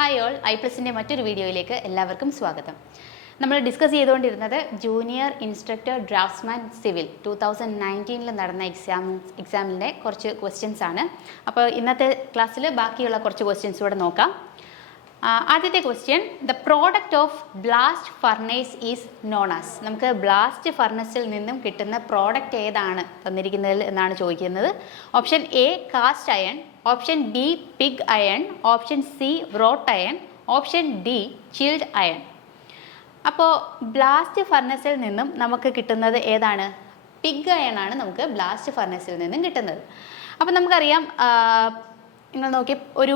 Hi all, ഐപ്ലസിൻ്റെ മറ്റൊരു വീഡിയോയിലേക്ക് എല്ലാവർക്കും സ്വാഗതം. നമ്മൾ ഡിസ്കസ് ചെയ്തുകൊണ്ടിരുന്നത് ജൂനിയർ ഇൻസ്ട്രക്ടർ ഡ്രാഫ്റ്റ്സ്മാൻ സിവിൽ 2019 നടന്ന എക്സാമിൻ്റെ കുറച്ച് ക്വസ്റ്റ്യൻസ് ആണ്. അപ്പോൾ ഇന്നത്തെ ക്ലാസ്സിൽ ബാക്കിയുള്ള കുറച്ച് ക്വസ്റ്റ്യൻസ് കൂടെ നോക്കാം. ആദ്യത്തെ question, the product of blast furnace is known as. നമുക്ക് ബ്ലാസ്റ്റ് ഫർണസിൽ നിന്നും കിട്ടുന്ന പ്രോഡക്റ്റ് ഏതാണ് തന്നിരിക്കുന്നതിൽ എന്നാണ് ചോദിക്കുന്നത്. Option A cast iron, option B pig iron, option C wrought iron, option D chilled iron. അപ്പോൾ ബ്ലാസ്റ്റ് ഫർണസിൽ നിന്നും നമുക്ക് കിട്ടുന്നത് ഏതാണ്? പിഗ് അയൺ ആണ് നമുക്ക് ബ്ലാസ്റ്റ് ഫർണസിൽ നിന്നും കിട്ടുന്നത്. അപ്പോൾ നമുക്കറിയാം, നിങ്ങൾ നോക്കി ഒരു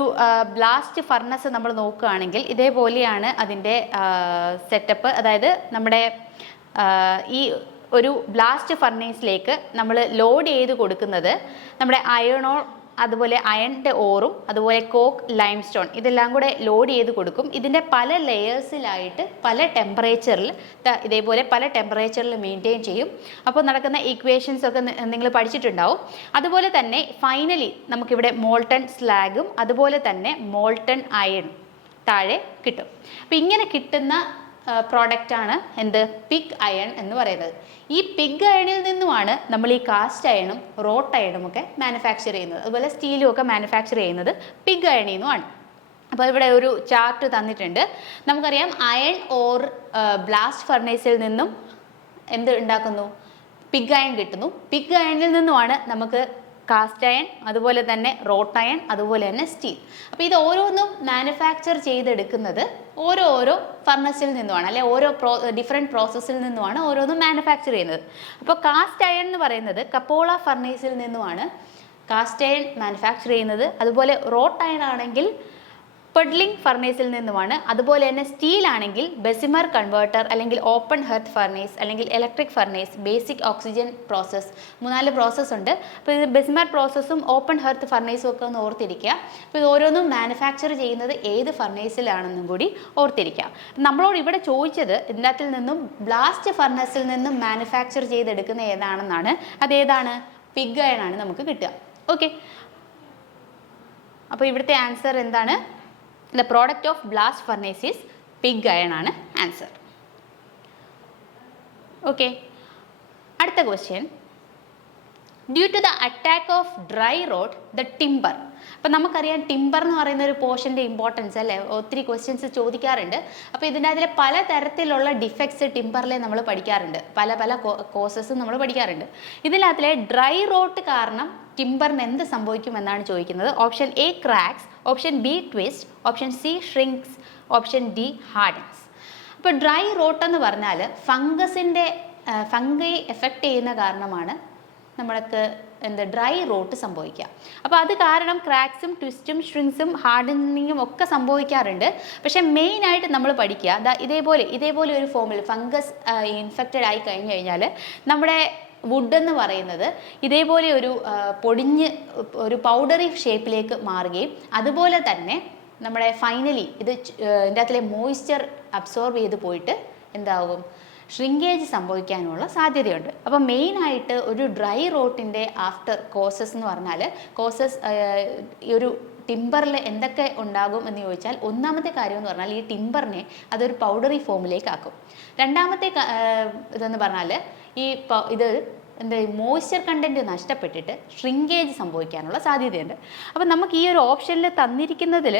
ബ്ലാസ്റ്റ് ഫർണസ് നമ്മൾ നോക്കുകയാണെങ്കിൽ ഇതേപോലെയാണ് അതിൻ്റെ സെറ്റപ്പ്. അതായത് നമ്മുടെ ഈ ഒരു ബ്ലാസ്റ്റ് ഫർണേസിലേക്ക് നമ്മൾ ലോഡ് ചെയ്ത് കൊടുക്കുന്നത് നമ്മുടെ അയണോ, അതുപോലെ അയണിൻ്റെ ഓറും അതുപോലെ കോക്ക്, ലൈംസ്റ്റോൺ ഇതെല്ലാം കൂടെ ലോഡ് ചെയ്ത് കൊടുക്കും. ഇതിൻ്റെ പല ലെയേഴ്സിലായിട്ട് പല ടെമ്പറേച്ചറിൽ ഇതേപോലെ പല ടെമ്പറേച്ചറിൽ മെയിൻറ്റെയിൻ ചെയ്യും. അപ്പോൾ നടക്കുന്ന ഇക്വേഷൻസ് ഒക്കെ നിങ്ങൾ പഠിച്ചിട്ടുണ്ടാവും. അതുപോലെ തന്നെ ഫൈനലി നമുക്കിവിടെ മോൾട്ടൺ സ്ലാഗും അതുപോലെ തന്നെ മോൾട്ടൺ അയൺ താഴെ കിട്ടും. അപ്പോൾ ഇങ്ങനെ കിട്ടുന്ന പ്രോഡക്റ്റാണ് എന്ത്? പിഗ് അയൺ എന്ന് പറയുന്നത്. ഈ പിഗ് അയണിൽ നിന്നുമാണ് നമ്മൾ ഈ കാസ്റ്റ് അയണും റോട്ട് അയണും ഒക്കെ മാനുഫാക്ചർ ചെയ്യുന്നത്. അതുപോലെ സ്റ്റീലും ഒക്കെ മാനുഫാക്ചർ ചെയ്യുന്നത് പിഗ് അയണിൽ നിന്നുമാണ്. അപ്പോൾ ഇവിടെ ഒരു ചാർട്ട് തന്നിട്ടുണ്ട്. നമുക്കറിയാം അയൺ ഓർ ബ്ലാസ്റ്റ് ഫർണേസിൽ നിന്നും എന്ത് ഉണ്ടാക്കുന്നു? പിഗ് അയൺ കിട്ടുന്നു. പിഗ് അയണിൽ നിന്നുമാണ് നമുക്ക് കാസ്റ്റ് അയൺ, അതുപോലെ തന്നെ റോട്ട് അയൺ, അതുപോലെ തന്നെ സ്റ്റീൽ. അപ്പോൾ ഇത് ഓരോന്നും മാനുഫാക്ചർ ചെയ്തെടുക്കുന്നത് ഓരോ ഫർണസിൽ നിന്നുമാണ്, അല്ലെ ഓരോ ഡിഫറെൻറ്റ് പ്രോസസ്സിൽ നിന്നുമാണ് ഓരോന്നും മാനുഫാക്ചർ ചെയ്യുന്നത്. അപ്പോൾ കാസ്റ്റ് അയൺ എന്ന് പറയുന്നത് കപ്പോള ഫർണേസിൽ നിന്നുമാണ് കാസ്റ്റ് അയൺ മാനുഫാക്ചർ ചെയ്യുന്നത്. അതുപോലെ റോട്ട് അയൺ ആണെങ്കിൽ പെഡ്ലിംഗ് ഫർണേസിൽ നിന്നുമാണ്. അതുപോലെ തന്നെ സ്റ്റീൽ ആണെങ്കിൽ ബെസിമർ കൺവേർട്ടർ അല്ലെങ്കിൽ ഓപ്പൺ ഹെർത്ത് ഫർണേസ് അല്ലെങ്കിൽ electric furnace, basic oxygen process, 3-4 process ഉണ്ട്. അപ്പോൾ ഇത് ബെസിമർ പ്രോസസ്സും ഓപ്പൺ ഹെർത്ത് ഫർണേസും ഒക്കെ ഒന്ന് ഓർത്തിരിക്കുക. അപ്പോൾ ഇത് ഓരോന്നും മാനുഫാക്ചർ ചെയ്യുന്നത് ഏത് ഫർണേസിലാണെന്നും കൂടി ഓർത്തിരിക്കുക. നമ്മളോട് ഇവിടെ ചോദിച്ചത് ഇതിനകത്തിൽ നിന്നും ബ്ലാസ്റ്റ് ഫർണസിൽ നിന്നും മാനുഫാക്ചർ ചെയ്തെടുക്കുന്ന ഏതാണെന്നാണ്. അതേതാണ്? പിഗ് അയൺ ആണ് നമുക്ക് കിട്ടുക. ഓക്കെ, അപ്പോൾ ഇവിടുത്തെ ആൻസർ എന്താണ്? The product of blast furnace is pig iron ആണ് ആൻസർ. ഓക്കെ, അടുത്ത question, due to the attack of dry rot the timber. അപ്പം നമുക്കറിയാം ടിമ്പർ എന്ന് പറയുന്ന ഒരു പോർഷൻ്റെ ഇമ്പോർട്ടൻസ് അല്ലേ, ഒത്തിരി ക്വസ്റ്റ്യൻസ് ചോദിക്കാറുണ്ട്. അപ്പോൾ ഇതിൻ്റെ അതിലെ പല തരത്തിലുള്ള ഡിഫക്ട്സ് ടിമ്പറിലെ നമ്മൾ പഠിക്കാറുണ്ട്, പല കോസസും നമ്മൾ പഠിക്കാറുണ്ട്. ഇതിനകത്തിലെ ഡ്രൈ റോട്ട് കാരണം ടിമ്പറിന് എന്ത് സംഭവിക്കുമെന്നാണ് ചോദിക്കുന്നത്. Option A cracks, option B twist, option C shrinks, option D hardens. അപ്പോൾ ഡ്രൈ റോട്ട് എന്ന് പറഞ്ഞാൽ ഫംഗൈ എഫക്റ്റ് ചെയ്യുന്ന കാരണമാണ് നമ്മൾക്ക് ഡ്രൈ റോട്ട് സംഭവിക്കുക. അപ്പോൾ അത് കാരണം ക്രാക്സും ട്വിസ്റ്റും ഷ്രിങ്ക്സും ഹാർഡനിങ്ങും ഒക്കെ സംഭവിക്കാറുണ്ട്. പക്ഷേ മെയിനായിട്ട് നമ്മൾ പഠിക്കുക ഇതേപോലെ ഒരു ഫോമിൽ ഫംഗസ് ഇൻഫെക്റ്റഡ് ആയി കഴിഞ്ഞു കഴിഞ്ഞാൽ നമ്മുടെ വുഡ് എന്ന് പറയുന്നത് ഇതേപോലെ ഒരു പൊടിഞ്ഞ് ഒരു പൗഡറി ഷേപ്പിലേക്ക് മാറുകയും അതുപോലെ തന്നെ നമ്മുടെ ഫൈനലി ഇതിൻ്റെ അകത്തിലെ മോയ്സ്ചർ അബ്സോർബ് ചെയ്ത് പോയിട്ട് എന്താകും? ഷ്രിങ്കേജ് സംഭവിക്കാനുള്ള സാധ്യതയുണ്ട്. അപ്പോൾ മെയിനായിട്ട് ഒരു ഡ്രൈ റോട്ടിൻ്റെ ആഫ്റ്റർ കോസസ് എന്ന് പറഞ്ഞാൽ ഈ ഒരു ടിമ്പറിൽ എന്തൊക്കെ ഉണ്ടാകും എന്ന് ചോദിച്ചാൽ, ഒന്നാമത്തെ കാര്യം എന്ന് പറഞ്ഞാൽ ഈ ടിമ്പറിനെ അതൊരു പൗഡറി ഫോമിലേക്ക് ആക്കും. രണ്ടാമത്തെ ഇതെന്ന് പറഞ്ഞാൽ മോയ്സ്ചർ കണ്ടൻറ്റ് നഷ്ടപ്പെട്ടിട്ട് ഷ്രിങ്കേജ് സംഭവിക്കാനുള്ള സാധ്യതയുണ്ട്. അപ്പം നമുക്ക് ഈ ഒരു ഓപ്ഷനിൽ തന്നിരിക്കുന്നതിൽ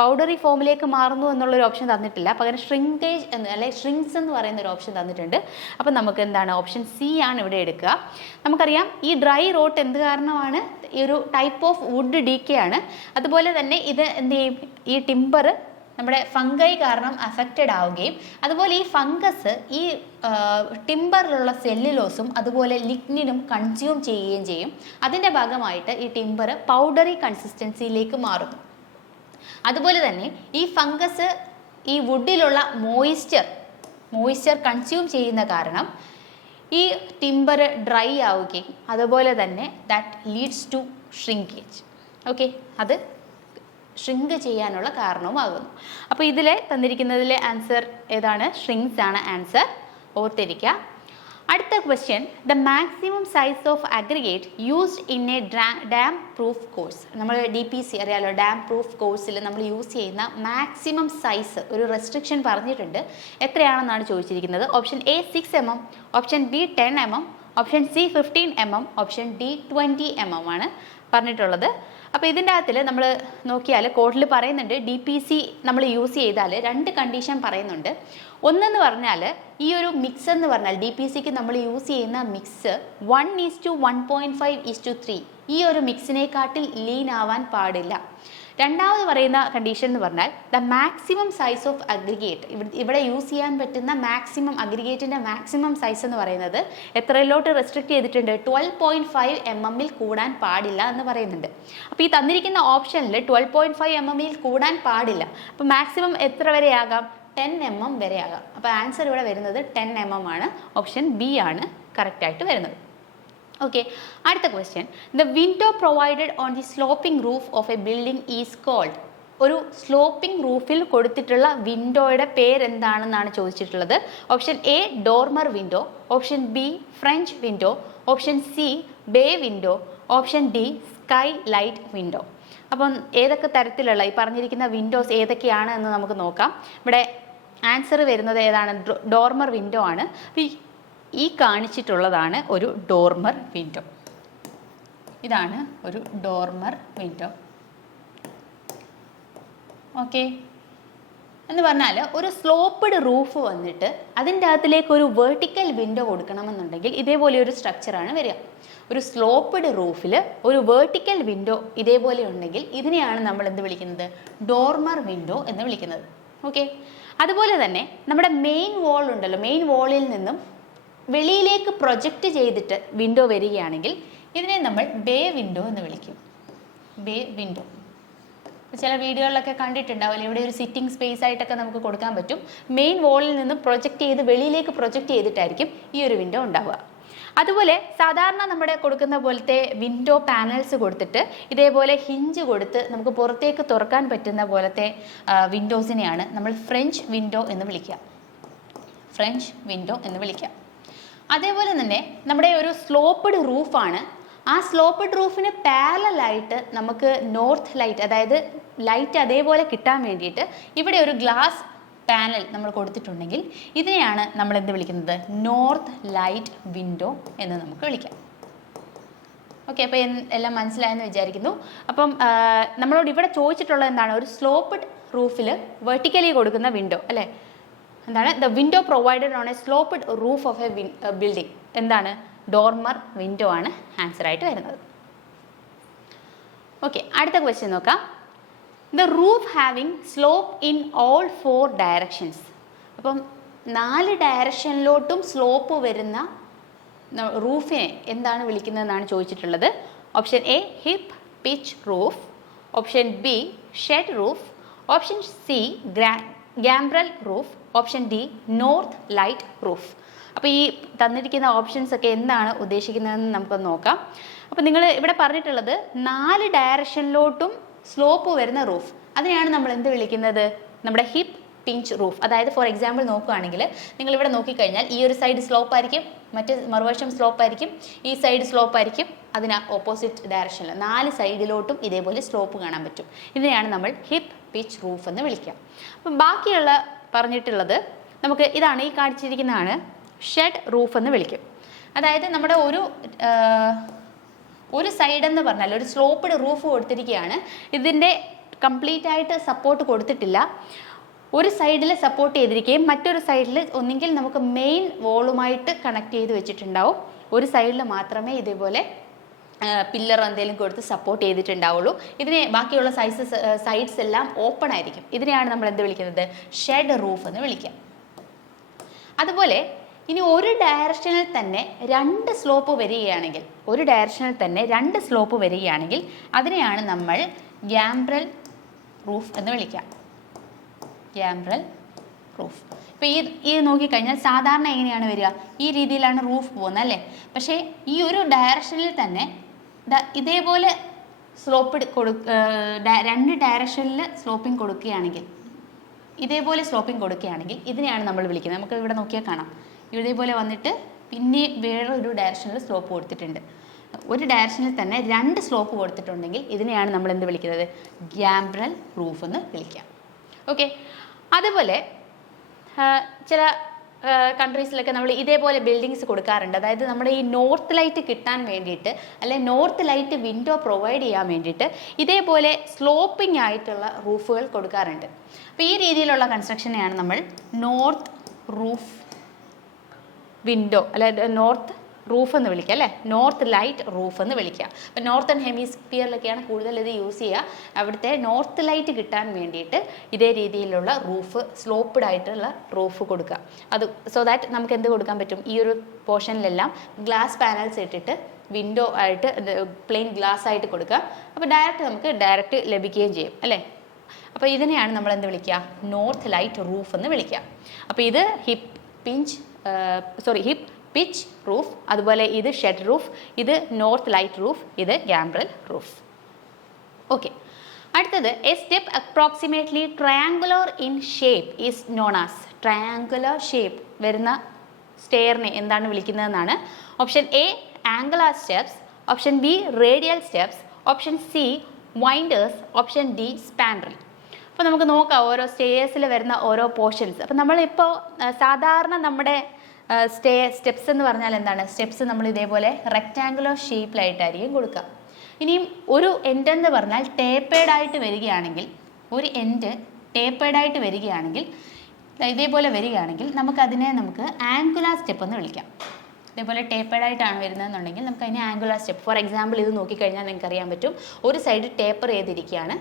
പൗഡറി ഫോമിലേക്ക് മാറുന്നു എന്നുള്ളൊരു ഓപ്ഷൻ തന്നിട്ടില്ല, പകരം ഷ്രിങ്കേജ് അല്ലെങ്കിൽ ഷ്രിങ്ക്സ് എന്ന് പറയുന്ന ഒരു ഓപ്ഷൻ തന്നിട്ടുണ്ട്. അപ്പം നമുക്ക് എന്താണ്? ഓപ്ഷൻ സി ആണ് ഇവിടെ എടുക്കുക. നമുക്കറിയാം ഈ ഡ്രൈ റോട്ട് എന്ത് കാരണമാണ്? ഈ ഒരു ടൈപ്പ് ഓഫ് വുഡ് ഡീക്കേ ആണ്. അതുപോലെ തന്നെ ഇത് എന്ത് ചെയ്യും? ഈ ടിമ്പർ നമ്മുടെ ഫംഗൈ കാരണം അഫക്റ്റഡ് ആവുകയും അതുപോലെ ഈ ഫംഗസ് ഈ ടിമ്പറിലുള്ള സെല്ലുലോസും അതുപോലെ ലിഗ്നിനും കൺസ്യൂം ചെയ്യുകയും ചെയ്യും. അതിൻ്റെ ഭാഗമായിട്ട് ഈ ടിമ്പർ പൗഡറി കൺസിസ്റ്റൻസിയിലേക്ക് മാറുന്നു. അതുപോലെ തന്നെ ഈ ഫംഗസ് ഈ വുഡിലുള്ള മോയ്സ്ചർ കൺസ്യൂം ചെയ്യുന്ന കാരണം ഈ ടിമ്പർ ഡ്രൈ ആവുകയും അതുപോലെ തന്നെ that leads to shrinkage. Okay, അത് ഷ്രിങ്ക് ചെയ്യാനുള്ള കാരണവുമാകുന്നു. അപ്പോൾ ഇതിലെ തന്നിരിക്കുന്നതിലെ ആൻസർ ഏതാണ്? ഷ്രിങ്ക്സ് ആണ് ആൻസർ, ഓർത്തിരിക്കുക. അടുത്ത question, the maximum size of aggregate used in A dam proof course. നമ്മൾ DPC അറിയാലോ, ഡാം പ്രൂഫ് കോഴ്സിൽ നമ്മൾ യൂസ് ചെയ്യുന്ന മാക്സിമം സൈസ് ഒരു റെസ്ട്രിക്ഷൻ പറഞ്ഞിട്ടുണ്ട്. എത്രയാണെന്നാണ് ചോദിച്ചിരിക്കുന്നത്. Option A 6 mm, option B 10 mm, option C 15 mm, option D 20 mm ആണ് പറഞ്ഞിട്ടുള്ളത്. അപ്പോൾ ഇതിൻ്റെ അകത്തിൽ നമ്മൾ നോക്കിയാൽ കോഡിൽ പറയുന്നുണ്ട് DPC നമ്മൾ യൂസ് ചെയ്താൽ 2 കണ്ടീഷൻ പറയുന്നുണ്ട്. ഒന്നെന്ന് പറഞ്ഞാൽ ഈ ഒരു മിക്സ് എന്ന് പറഞ്ഞാൽ DPCക്ക് നമ്മൾ യൂസ് ചെയ്യുന്ന മിക്സ് 1:1.5:3 ഈ ഒരു മിക്സിനെക്കാട്ടിൽ ലീൻ ആവാൻ പാടില്ല. രണ്ടാമത് പറയുന്ന കണ്ടീഷൻ എന്ന് പറഞ്ഞാൽ the maximum size of aggregate, ഇവിടെ യൂസ് ചെയ്യാൻ പറ്റുന്ന മാക്സിമം അഗ്രിഗേറ്റിൻ്റെ മാക്സിമം സൈസ് എന്ന് പറയുന്നത് എത്രയിലോട്ട് റെസ്ട്രിക്റ്റ് ചെയ്തിട്ടുണ്ട്? 12.5 mm കൂടാൻ പാടില്ല എന്ന് പറയുന്നുണ്ട്. അപ്പോൾ ഈ തന്നിരിക്കുന്ന ഓപ്ഷനിൽ 12.5 mm കൂടാൻ പാടില്ല. അപ്പോൾ മാക്സിമം എത്ര വരെയാകാം? 10 mm വരെയാകാം. അപ്പോൾ ആൻസർ ഇവിടെ വരുന്നത് 10 mm ആണ്. ഓപ്ഷൻ B ആണ് കറക്റ്റായിട്ട് വരുന്നത്. ഓക്കെ, അടുത്ത question, the window provided on the sloping roof of a building is called. ഒരു സ്ലോപ്പിംഗ് റൂഫിൽ കൊടുത്തിട്ടുള്ള വിൻഡോയുടെ പേരെന്താണെന്നാണ് ചോദിച്ചിട്ടുള്ളത്. Option A dormer window, option B French window, option C bay window, option D skylight window. അപ്പം ഏതൊക്കെ തരത്തിലുള്ള ഈ പറഞ്ഞിരിക്കുന്ന വിൻഡോസ് ഏതൊക്കെയാണ് എന്ന് നമുക്ക് നോക്കാം. ഇവിടെ ആൻസർ വരുന്നത് ഏതാണ്? ഡോർമർ വിൻഡോ ആണ്. ഈ കാണിച്ചിട്ടുള്ളതാണ് ഒരു ഡോർമർ വിൻഡോ. ഇതാണ് ഒരു ഡോർമർ വിൻഡോ. ഓക്കെ, എന്ന് പറഞ്ഞാൽ ഒരു സ്ലോപ്പ്ഡ് റൂഫ് വന്നിട്ട് അതിൻ്റെ അകത്തിലേക്ക് ഒരു വെർട്ടിക്കൽ വിൻഡോ കൊടുക്കണമെന്നുണ്ടെങ്കിൽ ഇതേപോലെ ഒരു സ്ട്രക്ചറാണ് വരിക. ഒരു സ്ലോപ്പ്ഡ് റൂഫിൽ ഒരു വെർട്ടിക്കൽ വിൻഡോ ഇതേപോലെ ഉണ്ടെങ്കിൽ ഇതിനെയാണ് നമ്മൾ എന്ത് വിളിക്കുന്നത്? ഡോർമർ വിൻഡോ എന്ന് വിളിക്കുന്നത്. ഓക്കെ, അതുപോലെ തന്നെ നമ്മുടെ മെയിൻ വോൾ ഉണ്ടല്ലോ, മെയിൻ വോളിൽ നിന്നും വെളിയിലേക്ക് പ്രൊജക്റ്റ് ചെയ്തിട്ട് വിൻഡോ വരികയാണെങ്കിൽ ഇതിനെ നമ്മൾ ബേ വിൻഡോ എന്ന് വിളിക്കും. ബേ വിൻഡോ ചില വീഡിയോകളിലൊക്കെ കണ്ടിട്ടുണ്ടാവില്ല, ഇവിടെ ഒരു സിറ്റിംഗ് സ്പേസ് ആയിട്ടൊക്കെ നമുക്ക് കൊടുക്കാൻ പറ്റും. മെയിൻ വോളിൽ നിന്ന് പ്രൊജക്റ്റ് ചെയ്ത് വെളിയിലേക്ക് പ്രൊജക്റ്റ് ചെയ്തിട്ടായിരിക്കും ഈ ഒരു വിൻഡോ ഉണ്ടാവുക. അതുപോലെ സാധാരണ നമ്മുടെ കൊടുക്കുന്ന പോലത്തെ വിൻഡോ പാനൽസ് കൊടുത്തിട്ട് ഇതേപോലെ ഹിഞ്ച് കൊടുത്ത് നമുക്ക് പുറത്തേക്ക് തുറക്കാൻ പറ്റുന്ന പോലത്തെ വിൻഡോസിനെയാണ് നമ്മൾ ഫ്രഞ്ച് വിൻഡോ എന്ന് വിളിക്കുക. ഫ്രഞ്ച് വിൻഡോ എന്ന് വിളിക്കുക. അതേപോലെ തന്നെ നമ്മുടെ ഒരു സ്ലോപ്പ്ഡ് റൂഫാണ്. ആ സ്ലോപ്പ്ഡ് റൂഫിന് പാരലലായിട്ട് നമുക്ക് നോർത്ത് ലൈറ്റ്, അതായത് ലൈറ്റ് അതേപോലെ കിട്ടാൻ വേണ്ടിയിട്ട് ഇവിടെ ഒരു ഗ്ലാസ് പാനൽ നമ്മൾ കൊടുത്തിട്ടുണ്ടെങ്കിൽ ഇതിനെയാണ് നമ്മൾ എന്ത് വിളിക്കുന്നത്? നോർത്ത് ലൈറ്റ് വിൻഡോ എന്ന് നമുക്ക് വിളിക്കാം. ഓക്കെ, അപ്പോൾ എല്ലാം മനസ്സിലായെന്ന് വിചാരിക്കുന്നു. അപ്പം നമ്മളോട് ഇവിടെ ചോദിച്ചിട്ടുള്ളത് എന്താണ്? ഒരു സ്ലോപ്പ്ഡ് റൂഫിൽ വെർട്ടിക്കലി കൊടുക്കുന്ന വിൻഡോ അല്ലേ? എന്താണ്? The window provided on a sloped roof of a building. എന്താണ്? ഡോർമർ വിൻഡോ ആണ് ആൻസർ ആയിട്ട് വരുന്നത്. ഓക്കെ, അടുത്ത ക്വസ്റ്റ്യൻ നോക്കാം. The roof having slope in all 4 directions. അപ്പം 4 ഡയറക്ഷനിലോട്ടും സ്ലോപ്പ് വരുന്ന റൂഫിനെ എന്താണ് വിളിക്കുന്നതെന്നാണ് ചോദിച്ചിട്ടുള്ളത്. Option A hip pitch roof, option B shed roof, option C gambrel roof, option D north light roof. അപ്പോൾ ഈ തന്നിരിക്കുന്ന ഓപ്ഷൻസ് ഒക്കെ എന്താണ് ഉദ്ദേശിക്കുന്നതെന്ന് നമുക്കൊന്ന് നോക്കാം. അപ്പോൾ നിങ്ങൾ ഇവിടെ പറഞ്ഞിട്ടുള്ളത് 4 ഡയറക്ഷനിലോട്ടും സ്ലോപ്പ് വരുന്ന റൂഫ്, അതിനെയാണ് നമ്മൾ എന്ത് വിളിക്കുന്നത്? നമ്മുടെ ഹിപ്പ് പിഞ്ച് റൂഫ്. അതായത് ഫോർ എക്സാമ്പിൾ നോക്കുകയാണെങ്കിൽ നിങ്ങളിവിടെ നോക്കിക്കഴിഞ്ഞാൽ ഈ ഒരു സൈഡ് സ്ലോപ്പ് ആയിരിക്കും, മറ്റേ മറുവശം സ്ലോപ്പ് ആയിരിക്കും, ഈ സൈഡ് സ്ലോപ്പ് ആയിരിക്കും, അതിന് ഓപ്പോസിറ്റ് ഡയറക്ഷനിൽ 4 സൈഡിലോട്ടും ഇതേപോലെ സ്ലോപ്പ് കാണാൻ പറ്റും. ഇതിനെയാണ് നമ്മൾ ഹിപ്പ് പിച്ച് റൂഫ് എന്ന് വിളിക്കുക. അപ്പം ബാക്കിയുള്ള പറഞ്ഞിട്ടുള്ളത് നമുക്ക് ഇതാണ്, ഈ കാണിച്ചിരിക്കുന്നതാണ് ഷെഡ് റൂഫ് എന്ന് വിളിക്കും. അതായത് നമ്മുടെ ഒരു സൈഡ് എന്ന് പറഞ്ഞാൽ ഒരു സ്ലോപ്പ്ഡ് റൂഫ് കൊടുത്തിരിക്കുകയാണ്, ഇതിൻ്റെ കംപ്ലീറ്റ് ആയിട്ട് സപ്പോർട്ട് കൊടുത്തിട്ടില്ല. ഒരു സൈഡിൽ സപ്പോർട്ട് ചെയ്തിരിക്കുകയും മറ്റൊരു സൈഡിൽ ഒന്നെങ്കിൽ നമുക്ക് മെയിൻ വോളുമായിട്ട് കണക്ട് ചെയ്ത് വെച്ചിട്ടുണ്ടാവും, ഒരു സൈഡിൽ മാത്രമേ ഇതേപോലെ പില്ലർ എന്തെങ്കിലും കൊടുത്ത് സപ്പോർട്ട് ചെയ്തിട്ടുണ്ടാവുള്ളൂ. ഇതിനെ ബാക്കിയുള്ള സൈഡ്സ് എല്ലാം ഓപ്പൺ ആയിരിക്കും. ഇതിനെയാണ് നമ്മൾ എന്ത് വിളിക്കുന്നത്? ഷെഡ് റൂഫ് എന്ന് വിളിക്കുക. അതുപോലെ ഇനി ഒരു ഡയറക്ഷനിൽ തന്നെ 2 സ്ലോപ്പ് വരികയാണെങ്കിൽ, ഒരു ഡയറക്ഷനിൽ തന്നെ 2 സ്ലോപ്പ് വരികയാണെങ്കിൽ അതിനെയാണ് നമ്മൾ ഗാംബ്രൽ റൂഫ് എന്ന് വിളിക്കുക. ഗാംബ്രൽ റൂഫ്. ഇപ്പോൾ ഈ നോക്കിക്കഴിഞ്ഞാൽ സാധാരണ എങ്ങനെയാണ് വരിക? ഈ രീതിയിലാണ് റൂഫ് പോകുന്നത് അല്ലേ? പക്ഷേ ഈ ഒരു ഡയറക്ഷനിൽ തന്നെ ഇതേപോലെ സ്ലോപ്പ് 2 ഡയറക്ഷനിൽ സ്ലോപ്പിംഗ് കൊടുക്കുകയാണെങ്കിൽ, ഇതേപോലെ സ്ലോപ്പിംഗ് കൊടുക്കുകയാണെങ്കിൽ ഇതിനെയാണ് നമ്മൾ വിളിക്കുന്നത്. നമുക്ക് ഇവിടെ നോക്കിയാൽ കാണാം, ഇതേപോലെ വന്നിട്ട് പിന്നെ വേറൊരു ഡയറക്ഷനിൽ സ്ലോപ്പ് കൊടുത്തിട്ടുണ്ട്. ഒരു ഡയറക്ഷനിൽ തന്നെ 2 സ്ലോപ്പ് കൊടുത്തിട്ടുണ്ടെങ്കിൽ ഇതിനെയാണ് നമ്മൾ എന്ത് വിളിക്കുന്നത്? ഗ്യാംബ്രൽ റൂഫ് എന്ന് വിളിക്കാം. ഓക്കെ. അതുപോലെ ചില കൺട്രീസിലൊക്കെ നമ്മൾ ഇതേപോലെ ബിൽഡിങ്സ് കൊടുക്കാറുണ്ട്. അതായത് നമ്മുടെ ഈ നോർത്ത് ലൈറ്റ് കിട്ടാൻ വേണ്ടിയിട്ട്, അല്ലെങ്കിൽ നോർത്ത് ലൈറ്റ് വിൻഡോ പ്രൊവൈഡ് ചെയ്യാൻ വേണ്ടിയിട്ട് ഇതേപോലെ സ്ലോപ്പിംഗ് ആയിട്ടുള്ള റൂഫുകൾ കൊടുക്കാറുണ്ട്. അപ്പോൾ ഈ രീതിയിലുള്ള കൺസ്ട്രക്ഷനെയാണ് നമ്മൾ നോർത്ത് റൂഫ് വിൻഡോ അല്ലെ നോർത്ത് റൂഫ് എന്ന് വിളിക്കുക, അല്ലേ? നോർത്ത് ലൈറ്റ് റൂഫ് എന്ന് വിളിക്കുക. അപ്പോൾ നോർത്തേൺ ഹെമിസ്ഫിയറിലൊക്കെയാണ് കൂടുതൽ ഇത് യൂസ് ചെയ്യുക. അവിടുത്തെ നോർത്ത് ലൈറ്റ് കിട്ടാൻ വേണ്ടിയിട്ട് ഇതേ രീതിയിലുള്ള റൂഫ്, സ്ലോപ്പ്ഡ് ആയിട്ടുള്ള റൂഫ് കൊടുക്കുക. അത് സോ ദാറ്റ് നമുക്ക് എന്ത് കൊടുക്കാൻ പറ്റും? ഈ ഒരു പോർഷനിലെല്ലാം ഗ്ലാസ് പാനൽസ് ഇട്ടിട്ട് വിൻഡോ ആയിട്ട് പ്ലെയിൻ ഗ്ലാസ് ആയിട്ട് കൊടുക്കുക. അപ്പോൾ നമുക്ക് ഡയറക്റ്റ് ലഭിക്കുകയും ചെയ്യും, അല്ലേ? അപ്പോൾ ഇതിനെയാണ് നമ്മൾ എന്ത് വിളിക്കുക? നോർത്ത് ലൈറ്റ് റൂഫ് എന്ന് വിളിക്കുക. അപ്പോൾ ഇത് ഹിപ്പ് പിച്ച് റൂഫ്, അതുപോലെ ഇത് ഷെഡ് റൂഫ്, ഇത് നോർത്ത് ലൈറ്റ് റൂഫ്, ഇത് ഗ്യാംബ്രൽ റൂഫ്. ഓക്കെ. അടുത്തത് a step approximately triangular in shape is known as. Triangular shape വരുന്ന സ്റ്റെയറിനെ എന്താണ് വിളിക്കുന്നതെന്നാണ്. Option A angular steps, option B radial steps, option C winders, option D spandrel. അപ്പോൾ നമുക്ക് നോക്കാം ഓരോ സ്റ്റെയേഴ്സിൽ വരുന്ന ഓരോ പോർഷൻസ്. അപ്പോൾ നമ്മളിപ്പോൾ സാധാരണ നമ്മുടെ സ്റ്റെപ്സ് എന്ന് പറഞ്ഞാൽ എന്താണ്? സ്റ്റെപ്സ് നമ്മൾ ഇതേപോലെ റെക്റ്റാങ്കുലർ ഷേപ്പിലായിട്ടായിരിക്കും കൊടുക്കുക. ഇനിയും ഒരു എൻഡ് എന്ന് പറഞ്ഞാൽ ടേപ്പേഡ് ആയിട്ട് വരികയാണെങ്കിൽ, ഒരു എൻഡ് ടേപ്പേഡ് ആയിട്ട് വരികയാണെങ്കിൽ, ഇതേപോലെ വരികയാണെങ്കിൽ നമുക്ക് ആംഗുലാർ സ്റ്റെപ്പ് എന്ന് വിളിക്കാം. ഇതേപോലെ ടേപ്പേഡ് ആയിട്ടാണ് വരുന്നതെന്നുണ്ടെങ്കിൽ നമുക്ക് അതിനെ ആംഗുലാർ സ്റ്റെപ്പ്. ഫോർ എക്സാമ്പിൾ ഇത് നോക്കിക്കഴിഞ്ഞാൽ നിങ്ങൾക്ക് അറിയാൻ പറ്റും, ഒരു സൈഡ് ടേപ്പർ ചെയ്തിരിക്കുകയാണ്.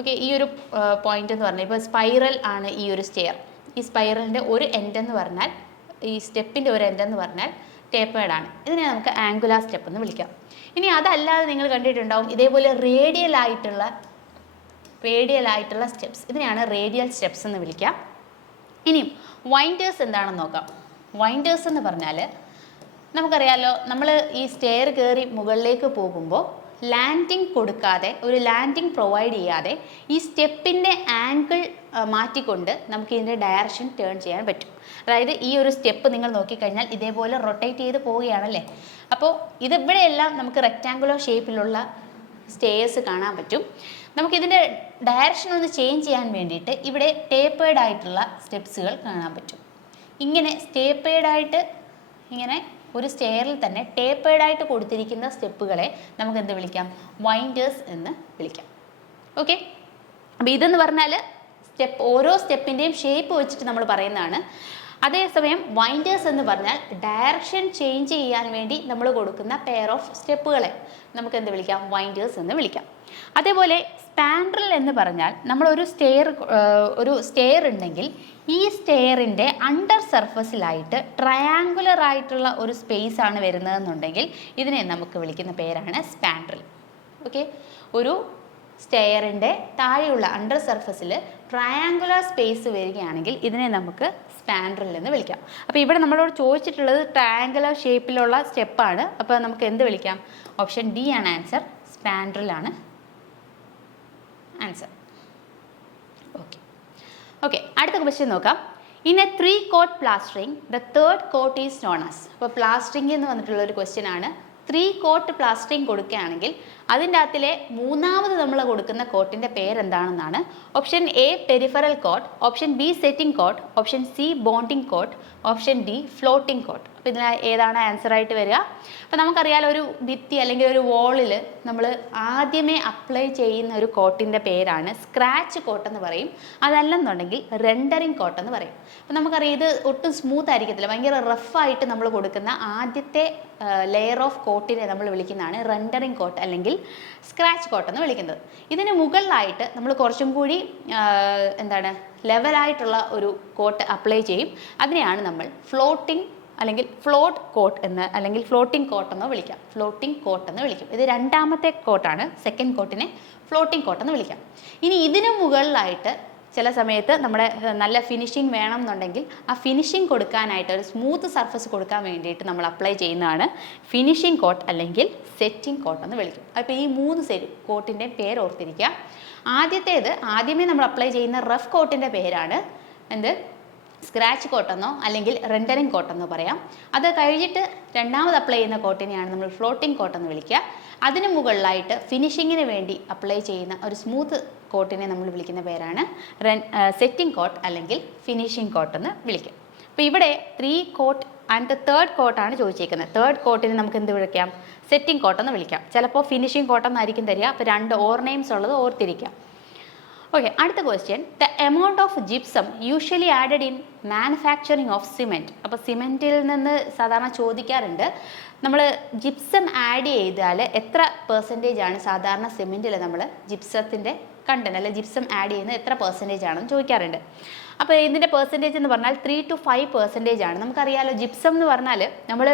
ഓക്കെ. ഈ ഒരു പോയിന്റ് എന്ന് പറഞ്ഞാൽ ഇപ്പോൾ സ്പൈറൽ ആണ് ഈ ഒരു സ്റ്റെയർ. ഈ സ്പൈറലിൻ്റെ ഒരു എൻഡ് എന്ന് പറഞ്ഞാൽ, ഈ സ്റ്റെപ്പിൻ്റെ ഒരു എൻഡ് എന്ന് പറഞ്ഞാൽ ടേപ്പേഡ് ആണ്. ഇതിനെ നമുക്ക് ആംഗുലാർ സ്റ്റെപ്പ് എന്ന് വിളിക്കാം. ഇനി അതല്ലാതെ നിങ്ങൾ കണ്ടിട്ടുണ്ടാവും ഇതേപോലെ റേഡിയൽ ആയിട്ടുള്ള സ്റ്റെപ്സ്. ഇതിനെയാണ് റേഡിയൽ സ്റ്റെപ്സ് എന്ന് വിളിക്കാം. ഇനിയും വൈൻഡേഴ്സ് എന്താണെന്ന് നോക്കാം. വൈൻഡേഴ്സ് എന്ന് പറഞ്ഞാൽ നമുക്കറിയാമല്ലോ, നമ്മൾ ഈ സ്റ്റെയർ കയറി മുകളിലേക്ക് പോകുമ്പോൾ ലാൻഡിങ് കൊടുക്കാതെ, ഒരു ലാൻഡിങ് പ്രൊവൈഡ് ചെയ്യാതെ ഈ സ്റ്റെപ്പിൻ്റെ ആംഗിൾ മാറ്റിക്കൊണ്ട് നമുക്ക് ഇതിൻ്റെ ഡയറക്ഷൻ ടേൺ ചെയ്യാൻ പറ്റും. അതായത് ഈ ഒരു സ്റ്റെപ്പ് നിങ്ങൾ നോക്കിക്കഴിഞ്ഞാൽ ഇതേപോലെ റൊട്ടേറ്റ് ചെയ്ത് പോവുകയാണല്ലേ. അപ്പോൾ ഇതിവിടെയെല്ലാം നമുക്ക് റെക്റ്റാങ്കുലർ ഷേപ്പിലുള്ള സ്റ്റെയർസ് കാണാൻ പറ്റും. നമുക്കിതിൻ്റെ ഡയറക്ഷൻ ഒന്ന് ചേഞ്ച് ചെയ്യാൻ വേണ്ടിയിട്ട് ഇവിടെ ടേപ്പേഡ് ആയിട്ടുള്ള സ്റ്റെപ്സുകൾ കാണാൻ പറ്റും. ഇങ്ങനെ ടേപ്പേഡായിട്ട് ഇങ്ങനെ ഒരു സ്റ്റെയറിൽ തന്നെ ടേപ്പേഡായിട്ട് കൊടുത്തിരിക്കുന്ന സ്റ്റെപ്പുകളെ നമുക്ക് എന്ത് വിളിക്കാം? വൈൻഡേഴ്സ് എന്ന് വിളിക്കാം. ഓക്കെ. അപ്പോൾ ഇതെന്ന് പറഞ്ഞാൽ ഓരോ സ്റ്റെപ്പിൻ്റെയും ഷേപ്പ് വെച്ചിട്ട് നമ്മൾ പറയുന്നതാണ്. അതേസമയം വൈൻഡേഴ്സ് എന്ന് പറഞ്ഞാൽ ഡയറക്ഷൻ ചേഞ്ച് ചെയ്യാൻ വേണ്ടി നമ്മൾ കൊടുക്കുന്ന പെയർ ഓഫ് സ്റ്റെപ്പുകളെ നമുക്ക് എന്ത് വിളിക്കാം? വൈൻഡേഴ്സ് എന്ന് വിളിക്കാം. അതേപോലെ സ്പാൻഡ്രൽ എന്ന് പറഞ്ഞാൽ നമ്മളൊരു സ്റ്റെയർ ഉണ്ടെങ്കിൽ ഈ സ്റ്റെയറിൻ്റെ അണ്ടർ സർഫസിലായിട്ട് ട്രയാങ്കുലർ ആയിട്ടുള്ള ഒരു സ്പേസ് ആണ് വരുന്നതെന്നുണ്ടെങ്കിൽ ഇതിനെ നമുക്ക് വിളിക്കുന്ന പേരാണ് സ്പാൻഡ്രൽ. ഓക്കെ. ഒരു സ്റ്റെയറിൻ്റെ താഴെയുള്ള അണ്ടർ സർഫസിൽ ട്രയാങ്കുലർ സ്പേസ് വരികയാണെങ്കിൽ ഇതിനെ നമുക്ക് സ്പാൻഡ്രൽ എന്ന് വിളിക്കാം. അപ്പോൾ ഇവിടെ നമ്മളോട് ചോദിച്ചിട്ടുള്ളത് ട്രയാങ്കുലർ ഷേപ്പിലുള്ള സ്റ്റെപ്പാണ്. അപ്പോൾ നമുക്ക് എന്ത് വിളിക്കാം? ഓപ്ഷൻ ഡി ആണ് ആൻസർ. സ്പാൻഡ്രൽ ആണ് ആൻസർ. ഓക്കെ. അടുത്ത ക്വസ്റ്റ്യൻ നോക്കാം. In a 3-coat plastering the third coat is known as. അപ്പോൾ പ്ലാസ്റ്ററിംഗ് എന്ന് വന്നിട്ടുള്ള ഒരു ക്വസ്റ്റ്യൻ ആണ്. 3-coat പ്ലാസ്റ്ററിംഗ് കൊടുക്കുകയാണെങ്കിൽ അതിൻ്റെ അകത്തിലെ മൂന്നാമത് നമ്മൾ കൊടുക്കുന്ന കോട്ടിൻ്റെ പേരെന്താണെന്നാണ്. Option A peripheral coat, option B setting coat, option C bonding coat, option D floating coat. അപ്പോൾ ഇതിന് ഏതാണ് ആൻസർ ആയിട്ട് വരിക? അപ്പോൾ നമുക്കറിയാലോ, ഒരു ഭിത്തി അല്ലെങ്കിൽ ഒരു വോളിൽ നമ്മൾ ആദ്യമേ അപ്ലൈ ചെയ്യുന്ന ഒരു കോട്ടിൻ്റെ പേരാണ് സ്ക്രാച്ച് കോട്ട് എന്ന് പറയും. അതല്ലെന്നുണ്ടെങ്കിൽ റെൻഡറിങ് കോട്ട് എന്ന് പറയും. അപ്പോൾ നമുക്കറിയാം ഇത് ഒട്ടും സ്മൂത്ത് ആയിരിക്കത്തില്ല, ഭയങ്കര റഫായിട്ട് നമ്മൾ കൊടുക്കുന്ന ആദ്യത്തെ ലെയർ ഓഫ് കോട്ടിനെ നമ്മൾ വിളിക്കുന്നതാണ് റെൻഡറിങ് കോട്ട് അല്ലെങ്കിൽ സ്ക്രാച്ച് കോട്ട് എന്ന് വിളിക്കുന്നത്. ഇതിന് മുകളിലായിട്ട് നമ്മൾ കുറച്ചും കൂടി ലെവലായിട്ടുള്ള ഒരു കോട്ട് അപ്ലൈ ചെയ്യും. അതിനെയാണ് നമ്മൾ ഫ്ലോട്ടിംഗ് അല്ലെങ്കിൽ ഫ്ലോട്ട് കോട്ട് എന്ന് അല്ലെങ്കിൽ ഫ്ലോട്ടിംഗ് കോട്ട് എന്ന് വിളിക്കാം. ഫ്ലോട്ടിംഗ് കോട്ട് എന്ന് വിളിക്കും. ഇത് രണ്ടാമത്തെ കോട്ടാണ്. സെക്കൻഡ് കോട്ടിനെ ഫ്ലോട്ടിംഗ് കോട്ട് എന്ന് വിളിക്കാം. ഇനി ഇതിനു മുകളിലായിട്ട് ചില സമയത്ത് നമ്മുടെ നല്ല ഫിനിഷിംഗ് വേണം എന്നുണ്ടെങ്കിൽ ആ ഫിനിഷിംഗ് കൊടുക്കാനായിട്ട് ഒരു സ്മൂത്ത് സർഫസ് കൊടുക്കാൻ വേണ്ടിയിട്ട് നമ്മൾ അപ്ലൈ ചെയ്യുന്നതാണ് ഫിനിഷിംഗ് കോട്ട് അല്ലെങ്കിൽ സെറ്റിംഗ് കോട്ട് എന്ന് വിളിക്കും. അപ്പോൾ ഈ 3 കോട്ടിൻ്റെ പേര് ഓർത്തിരിക്കുക. ആദ്യമേ നമ്മൾ അപ്ലൈ ചെയ്യുന്ന റഫ് കോട്ടിൻ്റെ പേരാണ് സ്ക്രാച്ച് കോട്ടെന്നോ അല്ലെങ്കിൽ റെൻഡറിങ് കോട്ടെന്നോ പറയാം. അത് കഴിഞ്ഞിട്ട് രണ്ടാമത് അപ്ലൈ ചെയ്യുന്ന കോട്ടിനെയാണ് നമ്മൾ ഫ്ലോട്ടിംഗ് കോട്ടെന്ന് വിളിക്കുക. അതിന് മുകളിലായിട്ട് ഫിനിഷിങ്ങിന് വേണ്ടി അപ്ലൈ ചെയ്യുന്ന ഒരു സ്മൂത്ത് കോട്ടിനെ നമ്മൾ വിളിക്കുന്ന പേരാണ് സെറ്റിംഗ് കോട്ട് അല്ലെങ്കിൽ ഫിനിഷിംഗ് കോട്ട് എന്ന് വിളിക്കും. അപ്പോൾ ഇവിടെ 3 കോട്ട് ആൻഡ് തേർഡ് കോട്ടാണ് ചോദിച്ചിരിക്കുന്നത്. തേർഡ് കോട്ടിന് നമുക്ക് എന്ത് വിളിക്കാം? സെറ്റിംഗ് കോട്ടെന്ന് വിളിക്കാം. ചിലപ്പോൾ ഫിനിഷിംഗ് കോട്ടെന്നായിരിക്കും തരിക. അപ്പോൾ 2 ഓർ നെയിംസ് ഉള്ളത് ഓർത്തിരിക്കാം. ഓക്കെ, അടുത്ത question, the amount of gypsum usually added in manufacturing of cement. അപ്പോൾ സിമെൻറ്റിൽ നിന്ന് സാധാരണ ചോദിക്കാറുണ്ട്, നമ്മൾ ജിപ്സം ആഡ് ചെയ്താൽ എത്ര പെർസെൻറ്റേജ് ആണ് സാധാരണ സിമെൻറ്റിൽ നമ്മൾ ജിപ്സത്തിൻ്റെ കണ്ടന്റ് അല്ലെ ജിപ്സം ആഡ് ചെയ്യുന്നത് എത്ര പെർസെൻറ്റേജ് ആണെന്ന് ചോദിക്കാറുണ്ട്. അപ്പോൾ ഇതിൻ്റെ പെർസെൻറ്റേജ് എന്ന് പറഞ്ഞാൽ 3 to 5% ആണ്. നമുക്കറിയാമല്ലോ ജിപ്സം എന്ന് പറഞ്ഞാൽ നമ്മൾ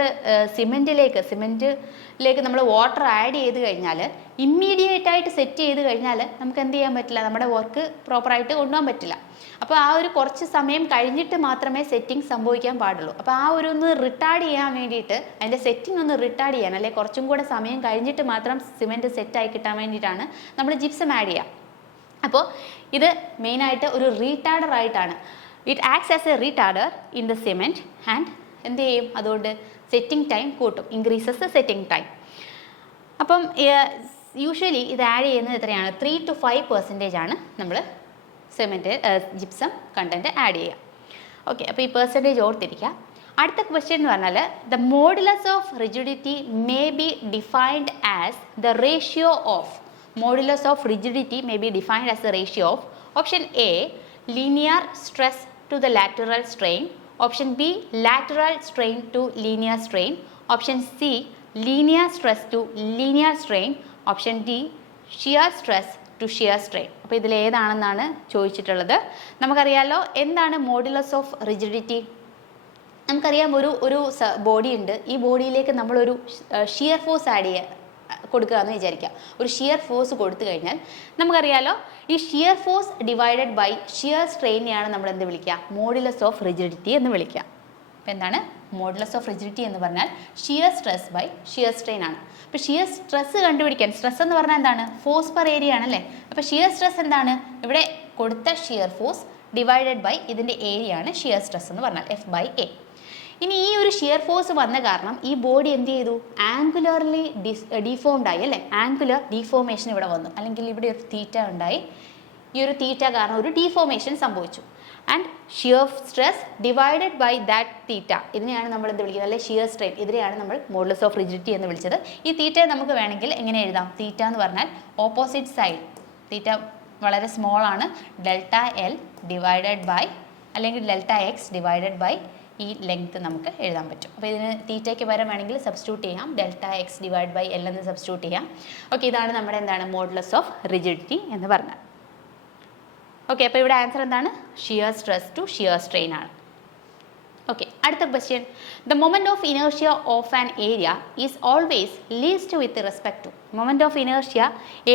സിമെൻറ്റിലേക്ക് നമ്മൾ വാട്ടർ ആഡ് ചെയ്ത് കഴിഞ്ഞാൽ ഇമ്മീഡിയറ്റ് ആയിട്ട് സെറ്റ് ചെയ്ത് കഴിഞ്ഞാൽ നമുക്ക് എന്ത് ചെയ്യാൻ പറ്റില്ല, നമ്മുടെ വർക്ക് പ്രോപ്പറായിട്ട് കൊണ്ടുപോകാൻ പറ്റില്ല. അപ്പോൾ ആ ഒരു കുറച്ച് സമയം കഴിഞ്ഞിട്ട് മാത്രമേ സെറ്റിംഗ് സംഭവിക്കാൻ പാടുള്ളൂ. അപ്പോൾ ആ ഒരു ഒന്ന് റിട്ടാർഡ് ചെയ്യാൻ വേണ്ടിയിട്ട് അതിൻ്റെ സെറ്റിംഗ് ഒന്ന് റിട്ടാർഡ് ചെയ്യാൻ അല്ലെങ്കിൽ കുറച്ചും കൂടെ സമയം കഴിഞ്ഞിട്ട് മാത്രം സിമെൻറ്റ് സെറ്റായി കിട്ടാൻ വേണ്ടിയിട്ടാണ് നമ്മൾ ജിപ്സം ആഡ് ചെയ്യുക. അപ്പോൾ ഇത് മെയിനായിട്ട് ഒരു റീടാർഡർ ആയിട്ടാണ്. It acts as a retarder in the cement and എന്ത് ചെയ്യും, അതുകൊണ്ട് സെറ്റിംഗ് ടൈം കൂട്ടും, ഇൻക്രീസസ് ദ സെറ്റിംഗ് ടൈം. അപ്പം യൂഷ്വലി ഇത് ആഡ് ചെയ്യുന്നത് എത്രയാണ്? 3 to 5% ആണ് നമ്മൾ സിമെൻറ്റ് ജിപ്സം കണ്ടൻറ്റ് ആഡ് ചെയ്യുക. ഓക്കെ, അപ്പോൾ ഈ പെർസെൻറ്റേജ് ഓർത്തിരിക്കുക. അടുത്ത ക്വസ്റ്റ്യൻ എന്ന് പറഞ്ഞാൽ the modulus of rigidity may be defined as the ratio of. Modulus of rigidity may be defined as the ratio of option A linear stress to the lateral strain, option B lateral strain to linear strain, option C linear stress to linear strain, option D shear stress to shear strain. അപ്പോൾ ഇതിൽ ഏതാണെന്നാണ് ചോദിച്ചിട്ടുള്ളത്. നമുക്കറിയാമല്ലോ എന്താണ് modulus of rigidity. നമുക്കറിയാം ഒരു body ഉണ്ട്, ഈ ബോഡിയിലേക്ക് നമ്മളൊരു ഷിയർ ഫോഴ്സ് ആഡ് ചെയ്യുക കൊടുക്കുക എന്ന് വിചാരിക്കുക. ഒരു ഷിയർ ഫോഴ്സ് കൊടുത്തു കഴിഞ്ഞാൽ നമുക്കറിയാലോ ഈ shear force divided by shear സ്ട്രെയിനെയാണ് നമ്മൾ എന്ത് വിളിക്കുക? മോഡുലസ് ഓഫ് റിജിഡിറ്റി എന്ന് വിളിക്കുക. അപ്പോൾ എന്താണ് മോഡുലസ് ഓഫ് റിജിഡിറ്റി എന്ന് പറഞ്ഞാൽ shear stress by shear strain ആണ്. അപ്പോൾ ഷിയർ സ്ട്രെസ് കണ്ടുപിടിക്കാൻ, സ്ട്രെസ് എന്ന് പറഞ്ഞാൽ എന്താണ്? ഫോഴ്സ് പെർ ഏരിയ ആണല്ലേ. അപ്പോൾ ഷിയർ സ്ട്രെസ് എന്താണ്? ഇവിടെ കൊടുത്ത ഷിയർ ഫോഴ്സ് ഡിവൈഡഡ് ബൈ ഇതിൻ്റെ ഏരിയ ആണ് ഷിയർ സ്ട്രെസ് എന്ന് പറഞ്ഞാൽ F/A. ഇനി ഈ ഒരു ഷിയർ ഫോഴ്സ് വന്ന കാരണം ഈ ബോഡി എന്ത് ചെയ്തു? ആംഗുലർലി ഡീഫോംഡ് ആയി അല്ലേ. ആംഗുലർ ഡീഫോർമേഷൻ ഇവിടെ വന്നു, അല്ലെങ്കിൽ ഇവിടെ ഒരു തീറ്റ ഉണ്ടായി. ഈ ഒരു തീറ്റ കാരണം ഒരു ഡീഫോർമേഷൻ സംഭവിച്ചു. And shear stress divided by that theta, ഇതിനെയാണ് നമ്മൾ എന്ത് വിളിക്കുന്നത്? അല്ലെ ഷിയർ സ്ട്രെയിൻ, ഇതിനെയാണ് നമ്മൾ മോഡുലസ് ഓഫ് റിജിഡിറ്റി എന്ന് വിളിച്ചത്. ഈ തീറ്റയെ നമുക്ക് വേണമെങ്കിൽ എങ്ങനെ എഴുതാം? തീറ്റ എന്ന് പറഞ്ഞാൽ ഓപ്പോസിറ്റ് സൈഡ്, തീറ്റ വളരെ സ്മോൾ ആണ്, ΔL ഡിവൈഡഡ് ബൈ അല്ലെങ്കിൽ Δx ഡിവൈഡഡ് ബൈ ഈ ലെങ്ത്ത് നമുക്ക് എഴുതാൻ പറ്റും. അപ്പോൾ ഇതിന് തീറ്റയ്ക്ക് പകരം വേണമെങ്കിൽ സബ്സ്റ്റിറ്റ്യൂട്ട് ചെയ്യാം, Δx ഡിവൈഡ് ബൈ L എന്ന് സബ്സ്റ്റിറ്റ്യൂട്ട് ചെയ്യാം. ഓക്കെ, ഇതാണ് നമ്മുടെ എന്താണ് മോഡുലസ് ഓഫ് റിജിഡിറ്റി എന്ന് പറഞ്ഞാൽ. ഓക്കെ, അപ്പോൾ ഇവിടെ ആൻസർ എന്താണ്? Shear stress to shear strain ആണ്. ഓക്കെ, അടുത്ത question, the moment of inertia of an area is always least with respect to. Moment of inertia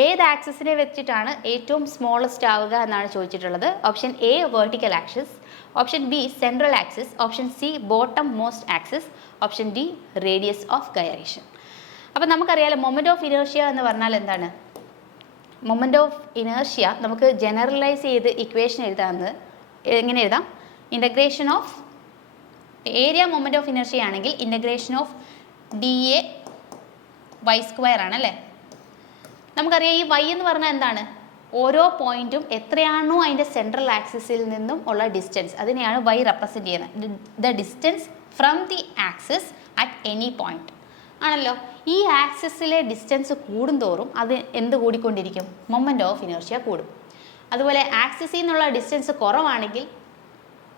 ഏത് ആക്സിസിനെ വെച്ചിട്ടാണ് ഏറ്റവും സ്മോളസ്റ്റ് ആവുക എന്നാണ് ചോദിച്ചിട്ടുള്ളത്. Option A vertical axis, option B central axis, option C bottom most axis, option D radius of gyration. അപ്പോൾ നമുക്കറിയാലോ moment of inertia എന്ന് പറഞ്ഞാൽ എന്താണ്? മൊമെൻറ്റ് ഓഫ് ഇനേർഷ്യ നമുക്ക് ജനറലൈസ് ചെയ്ത് ഇക്വേഷൻ എഴുതാമെന്ന് എങ്ങനെ എഴുതാം? Integration of area moment of inertia ആണെങ്കിൽ ഇൻ്റഗ്രേഷൻ ഓഫ് dA y² ആണല്ലേ. നമുക്കറിയാം ഈ y എന്ന് പറഞ്ഞാൽ എന്താണ്? ഓരോ പോയിന്റും എത്രയാണോ അതിൻ്റെ സെൻട്രൽ ആക്സിസിൽ നിന്നും ഉള്ള ഡിസ്റ്റൻസ്, അതിനെയാണ് y റെപ്രസെൻറ്റ് ചെയ്യുന്നത്. The distance from the axis at any point ആണല്ലോ. ഈ ആക്സിസിലെ ഡിസ്റ്റൻസ് കൂടുന്തോറും അത് എന്ത് കൂടിക്കൊണ്ടിരിക്കും? മൊമെൻറ്റ് ഓഫ് ഇനേർഷ്യ കൂടും. അതുപോലെ ആക്സിസിൽ നിന്നുള്ള ഡിസ്റ്റൻസ് കുറവാണെങ്കിൽ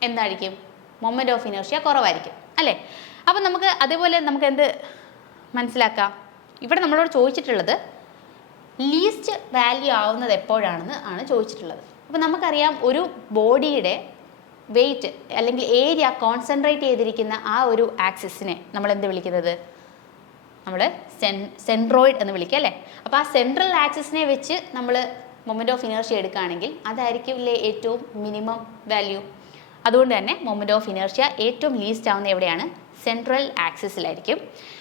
എന്തായിരിക്കും? മൊമെൻറ്റ് ഓഫ് ഇനേർഷ്യ കുറവായിരിക്കും അല്ലേ. അപ്പം നമുക്ക് അതേപോലെ നമുക്ക് എന്ത് മനസ്സിലാക്കാം? ഇവിടെ നമ്മളോട് ചോദിച്ചിട്ടുള്ളത് ലീസ്റ്റ് വാല്യൂ ആവുന്നത് എപ്പോഴാണെന്ന് ആണ് ചോദിച്ചിട്ടുള്ളത്. അപ്പോൾ നമുക്കറിയാം ഒരു ബോഡിയുടെ വെയിറ്റ് അല്ലെങ്കിൽ ഏരിയ കോൺസെൻട്രേറ്റ് ചെയ്തിരിക്കുന്ന ആ ഒരു ആക്സിസിനെ നമ്മൾ എന്ത് വിളിക്കുന്നത്? നമ്മൾ സെൻട്രോയിഡ് എന്ന് വിളിക്കുക അല്ലേ. അപ്പോൾ ആ സെൻട്രൽ ആക്സിസിനെ വെച്ച് നമ്മൾ മൊമെൻറ്റ് ഓഫ് ഇനേർഷ്യ എടുക്കുകയാണെങ്കിൽ അതായിരിക്കും ഏറ്റവും മിനിമം വാല്യൂ. അതുകൊണ്ട് തന്നെ മൊമെൻറ്റ് ഓഫ് ഇനേർഷ്യ ഏറ്റവും ലീസ്റ്റ് ആവുന്ന എവിടെയാണ്? സെൻട്രൽ ആക്സിസിലായിരിക്കും.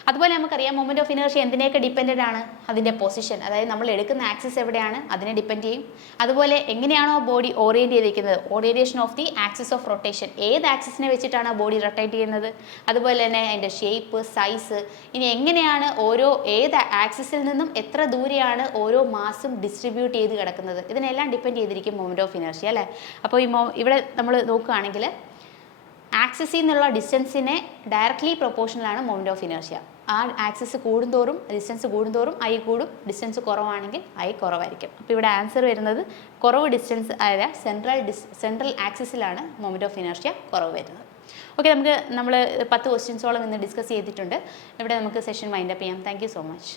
അതുപോലെ നമുക്കറിയാം മൊമെന്റ് ഓഫ് ഇനേർഷ്യ എന്തിനെയൊക്കെ ഡിപ്പെൻഡൻ്റ് ആണ്? അതിൻ്റെ പൊസിഷൻ, അതായത് നമ്മൾ എടുക്കുന്ന ആക്സിസ് എവിടെയാണ് അതിനെ ഡിപ്പെൻഡ് ചെയ്യും. അതുപോലെ എങ്ങനെയാണോ ബോഡി ഓറിയൻറ്റ് ചെയ്തിരിക്കുന്നത്, orientation of the axis of rotation, ഏത് ആക്സിസിനെ വെച്ചിട്ടാണ് ബോഡി റൊട്ടേറ്റ് ചെയ്യുന്നത്, അതുപോലെ തന്നെ അതിൻ്റെ ഷേപ്പ്, സൈസ്, ഇനി എങ്ങനെയാണ് ഏത് ആക്സിസിൽ നിന്നും എത്ര ദൂരെയാണ് ഓരോ മാസും ഡിസ്ട്രിബ്യൂട്ട് ചെയ്ത് കിടക്കുന്നത്, ഇതിനെല്ലാം ഡിപ്പെൻഡ് ചെയ്തിരിക്കും മൊമെന്റ് ഓഫ് ഇനേർഷ്യ അല്ലേ. അപ്പോൾ ഇവിടെ നമ്മൾ നോക്കുകയാണെങ്കിൽ ആക്സിസിൽ നിന്നുള്ള ഡിസ്റ്റൻസിനെ ഡയറക്ട്ലി പ്രൊപ്പോർഷണൽ ആണ് മൊമെന്റ് ഓഫ് ഇനേർഷ്യ. ആ ആക്സിസ് കൂടുന്തോറും ഡിസ്റ്റൻസ് കൂടുന്തോറും ഐ കൂടും, ഡിസ്റ്റൻസ് കുറവാണെങ്കിൽ ഐ കുറവായിരിക്കും. അപ്പോൾ ഇവിടെ ആൻസർ വരുന്നത് കുറവ് ഡിസ്റ്റൻസ് ആയ സെൻട്രൽ ആക്സിസിലാണ് മൊമെന്റ് ഓഫ് ഇനേർഷ്യ കുറവ് വരുന്നത്. ഓക്കെ, നമ്മൾ 10 ക്വസ്റ്റ്യൻസോളം ഇന്ന് ഡിസ്കസ് ചെയ്തിട്ടുണ്ട്. ഇവിടെ നമുക്ക് സെഷൻ വൈൻഡപ്പ് ചെയ്യാം. Thank you so much.